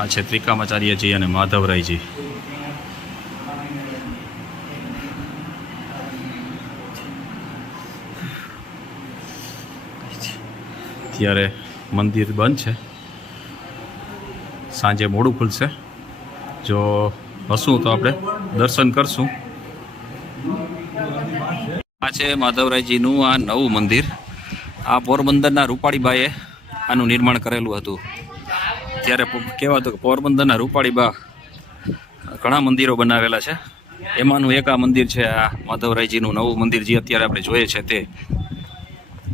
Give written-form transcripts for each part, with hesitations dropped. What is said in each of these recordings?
આ છે ત્રિકામાચાર્યજી અને માધવરાયજી. ત્યારે મંદિર બંધ છે, સાંજે મોડું ખુલશે. જો હશું તો આપણે દર્શન કરશું. આ છે માધવરાયજીનું આ નવું મંદિર. આ પોરબંદરના રૂપાળીબાએ આનું નિર્માણ કરેલું હતું. ત્યારે કહેવાતું કે પોરબંદરના રૂપાળીબા ઘણા મંદિરો બનાવેલા છે, એમાંનું એક આ મંદિર છે. આ માધવરાયજીનું નવું મંદિર જે અત્યારે આપણે જોઈએ છે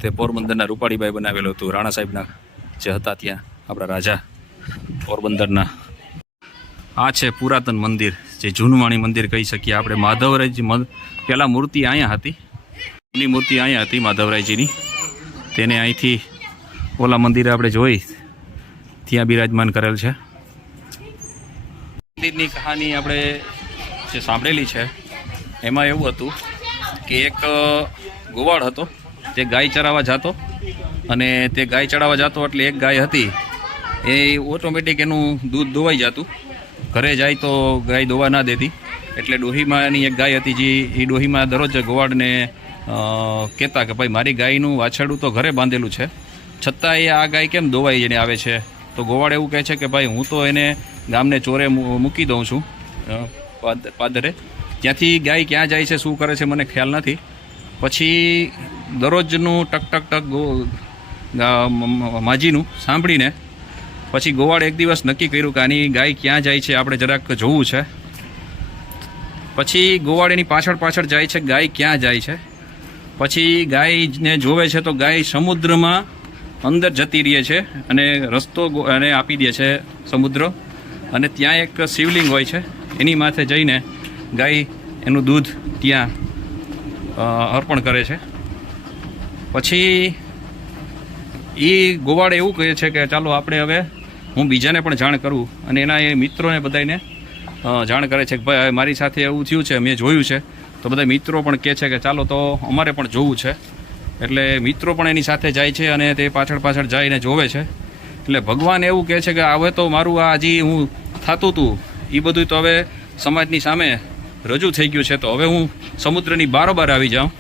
તે પોરબંદરના રૂપાળીબાએ બનાવેલું હતું. રાણા સાહેબના જે હતા ત્યાં આપણા રાજા પોરબંદરના. આ છે પુરાતન મંદિર, જે જૂનવાણી મંદિર કહી શકીએ આપણે. માધવરાયજી પહેલાં મૂર્તિ અહીંયા હતી, એની મૂર્તિ અહીંયા હતી માધવરાયજીની. તેને અહીંથી ઓલા મંદિરે આપણે જોઈ ત્યાં બિરાજમાન કરેલ છે. મંદિરની કહાની આપણે જે સાંભળેલી છે એમાં એવું હતું કે એક ગોવાળ હતો, તે ગાય ચરાવવા જતો, અને તે ગાય ચરાવવા જતો એટલે એક ગાય હતી એ ઓટોમેટિક એનું દૂધ દોવાઈ જતું. ઘરે જાય તો ગાય દોવા ના દેતી, એટલે ડોહીમાંની એક ગાય હતી જે એ ડોહીમાં દરરોજ ગોવાળને કહેતા કે ભાઈ મારી ગાયનું વાછરડું તો ઘરે બાંધેલું છે, છતાં એ આ ગાય કેમ દોવાઈ જઈને આવે છે. તો ગોવાળ એવું કહે છે કે ભાઈ હું તો એને ગામને ચોરે મૂકી દઉં છું પાદરે, ત્યાંથી ગાય ક્યાં જાય છે શું કરે છે મને ખ્યાલ નથી. પછી દરરોજનું ટક ટક ટક માજીનું સાંભળીને પછી ગોવાળ એક દિવસ નક્કી કર્યું કે આની ગાય ક્યાં જાય છે આપણે જરાક જોવું છે. પછી ગોવાળ એની પાછળ પાછળ જાય છે, ગાય ક્યાં જાય છે. પછી ગાયને જોવે છે તો ગાય સમુદ્રમાં અંદર જતી રહે છે, અને રસ્તો એને આપી દે છે સમુદ્ર. અને ત્યાં એક શિવલિંગ હોય છે, એની માથે જઈને ગાય એનું દૂધ ત્યાં અર્પણ કરે છે. પછી એ ગોવાળ એવું કહે છે કે ચાલો આપણે હવે હું બીજાને પણ જાણ કરું, અને એના એ મિત્રોને બધાને જાણ કરે છે કે ભાઈ મારી સાથે એવું થયું છે, મેં જોયું છે. તો બધા મિત્રો પણ કહે છે કે ચાલો તો અમારે પણ જોવું છે. એટલે મિત્રો પણ એની સાથે જાય છે અને તે પાછળ પાછળ જઈને જોવે છે. એટલે ભગવાન એવું કહે છે કે હવે તો મારું આ હજી હું થતું હતું એ બધું તો હવે સમાજની સામે રજૂ થઈ ગયું છે, તો હવે હું સમુદ્રની બારોબાર આવી જાઉં.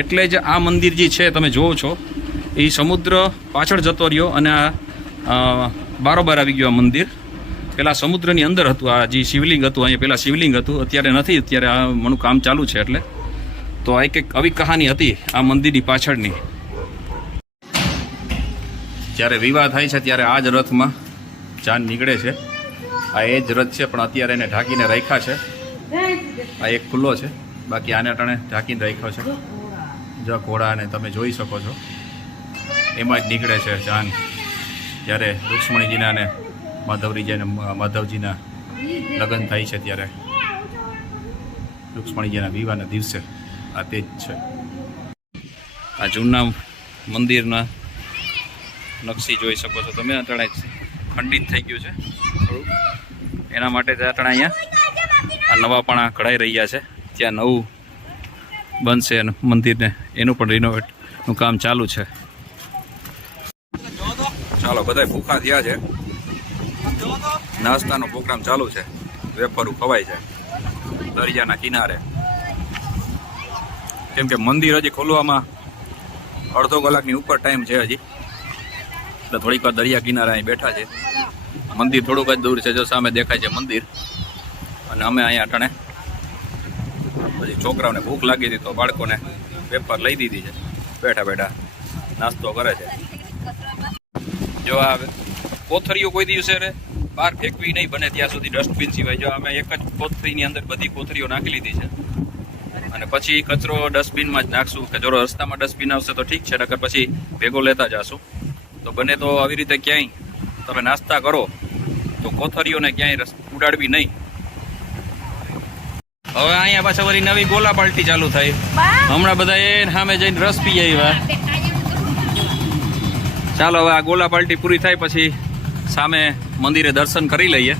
એટલે જ આ મંદિર જે છે તમે જોવો છો એ સમુદ્ર પાછળ જતો રહ્યો અને આ બારોબાર આવી ગયું આ મંદિર. પહેલાં સમુદ્રની અંદર હતું આ જે શિવલિંગ હતું, અહીંયા પહેલાં શિવલિંગ હતું, અત્યારે નથી, અત્યારે આ મનું કામ ચાલુ છે. એટલે તો આ એક આવી કહાની હતી આ મંદિરની પાછળની. જ્યારે વિવાહ થાય છે ત્યારે આ જ રથમાં ચાંદ નીકળે છે. આ એ જ રથ છે, પણ અત્યારે એને ઢાંકીને રાખ્યા છે. આ એક ખુલ્લો છે, બાકી આને ટાણે ઢાંકીને રાખ્યો છે. જો ઘોડાને તમે જોઈ શકો છો, એમાં જ નીકળે છે ચાંદ. જ્યારે રૂક્ષ્મણીજીના અને માધવજીના લગ્ન થાય છે ત્યારે રૂક્ષ્મણીજીના વિવાહના દિવસે આ તે જ છે. આ જૂના મંદિરના નકશી જોઈ શકો છો તમે. અટાણે ખંડિત થઈ ગયું છે થોડું, એના માટે અટાણે અહીંયા આ નવા પાણા કઢાઈ રહ્યા છે. ત્યાં નવું બનશે મંદિરને, એનું પણ રિનોવેટનું કામ ચાલુ છે. ચાલો બધા ભૂખા થયા છે, નાસ્તાનો પ્રોગ્રામ ચાલુ છે. વેફરું ખવાય છે દરિયાના કિનારે, કેમ કે મંદિર હજી ખોલવામાં અડધો કલાકની ઉપર ટાઈમ છે હજી. એટલે થોડીક વાર દરિયા કિનારે અહીં બેઠા છે. મંદિર થોડુંક જ દૂર છે, જો સામે દેખાય છે મંદિર. અને અમે અહીંયા અટાણે પછી છોકરાઓને ભૂખ લાગી હતી તો બાળકોને વેફર લઈ દીધી છે, બેઠા બેઠા નાસ્તો કરે છે. જો આ કોથળીઓ કોઈ દિવસે બહાર ફેંકવી નહીં બને ત્યાં સુધી, ડસ્ટબિન સિવાય. જો અમે એક જ કોથળીની અંદર બધી કોથળીઓ નાખી લીધી છે, અને પછી કચરો ડસ્ટબિનમાં જ નાખશું. કે જો રસ્તામાં ડસ્ટબિન આવશે તો ઠીક છે, નકર પછી ભેગો લેતા જશું. તો બને તો આવી રીતે ક્યાંય તમે નાસ્તા કરો તો કોથળીઓને ક્યાંય ઉડાડવી નહીં. હવે અહીંયા પાછા વળી નવી ગોલા પાર્ટી ચાલુ થાય. હમણાં બધા એ સામે જઈને રસ પી આવ્યા. ચાલો હવે આ ગોલા પાર્ટી પૂરી થાય પછી સામે મંદિરે દર્શન કરી લઈએ.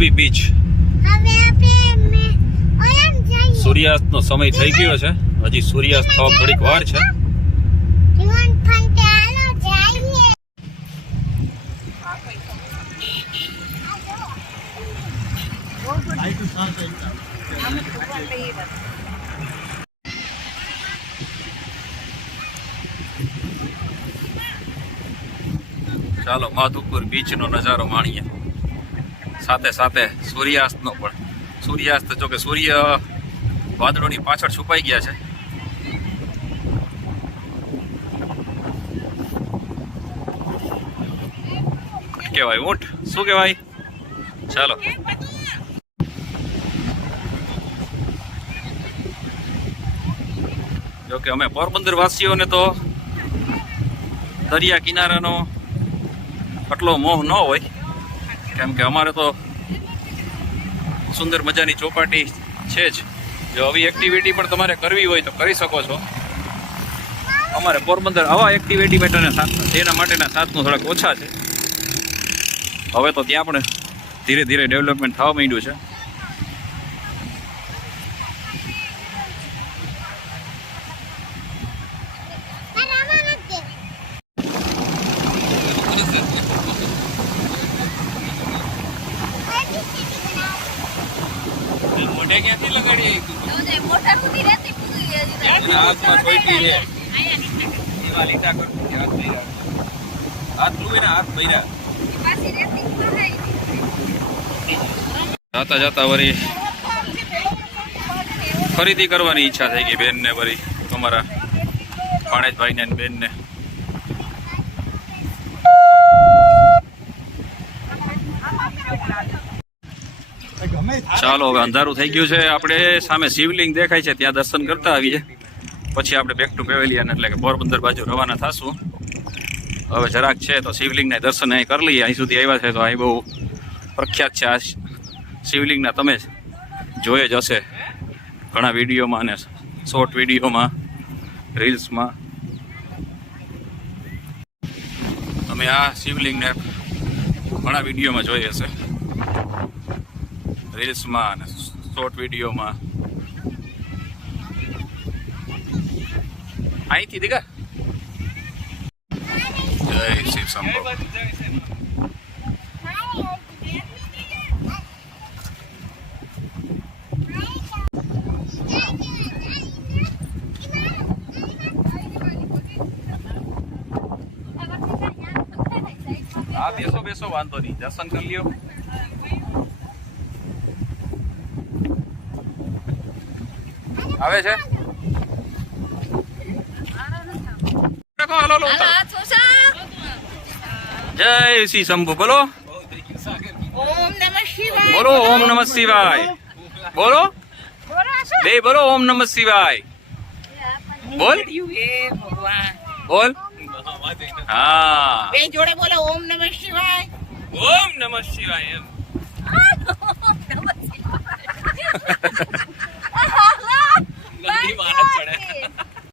માંડવી બીચ. હવે આપણે ઓયમ જઈએ. સૂર્યાસ્તનો સમય થઈ ગયો છે. હજી સૂર્યાસ્ત થવા થોડીક વાર છે. જીવન ફંટે હાલો જઈએ. ચાલો માધુપુર બીચનો નજારો માણીએ, સાથે સાથે સૂર્યાસ્તનો પણ. સૂર્યાસ્ત જો કે સૂર્ય વાદળોની પાછળ છુપાઈ ગયા છે. કેવાય ઊંટ, શું કહેવાય? ચાલો જો કે અમે પોરબંદર વાસીઓને તો દરિયા કિનારાનો આટલો મોહ ન હોય, કેમ કે અમારે તો સુંદર મજાની ચોપાટી છે જ. જો આવી એક્ટિવિટી પણ તમારે કરવી હોય તો કરી શકો છો. અમારે પોરબંદર આવા એક્ટિવિટી માટેના તેના માટેના સાધનો થોડાક ઓછા છે. હવે તો ત્યાં પણ ધીરે ધીરે ડેવલપમેન્ટ થવા માંડ્યું છે. મોઢે ક્યાંથી લગાડી મોટા સુધી રહેતી પૂરી હાથમાં છોઈટી છે. એવા લીટા કરતી હાથ ભર્યા, હાથ લુએ ને હાથ ભર્યા. પાછી રહેતી પૂરી. જાતા જાતા વળી ખરીદી કરવાની ઈચ્છા થઈ ગઈ બેન ને, વળી તમારા ભાણેજભાઈ ને બેન ને. ચાલો હવે અંધારું થઈ ગયું છે. આપણે સામે શિવલિંગ દેખાય છે, ત્યાં દર્શન કરતા આવીએ. પછી આપણે બેક ટુ પેવેલિયન એટલે કે પોરબંદર બાજુ રવાના થશું. હવે જરાક છે તો શિવલિંગના દર્શન અહીં કરી લઈએ. અહીં સુધી આવ્યા છે તો અહીં બહુ પ્રખ્યાત છે આ શિવલિંગના. તમે જોયે જ હશે ઘણા વિડીયોમાં અને શોર્ટ વિડીયોમાં, રીલ્સમાં. તમે આ શિવલિંગને ઘણા વિડીયોમાં જોઈ હશે, રીલ્સમાં અને શોર્ટ વિડીયોમાં. અહીંથી દીકા જય શિવ શંભો. હા બેસો બેસો, વાંધો નહીં, દર્શન કરી લ્યો. આવે છે જય શ્રી શંભુ. બોલો ઓમ નમઃ શિવાય. બોલો ઓમ નમઃ શિવાય. બોલો બે બોલો ઓમ નમઃ શિવાય. બોલ બોલ. હા બે જોડે બોલો ઓમ નમઃ શિવાય. ઓમ નમઃ શિવાય. એમ ગંદી મારત પડે.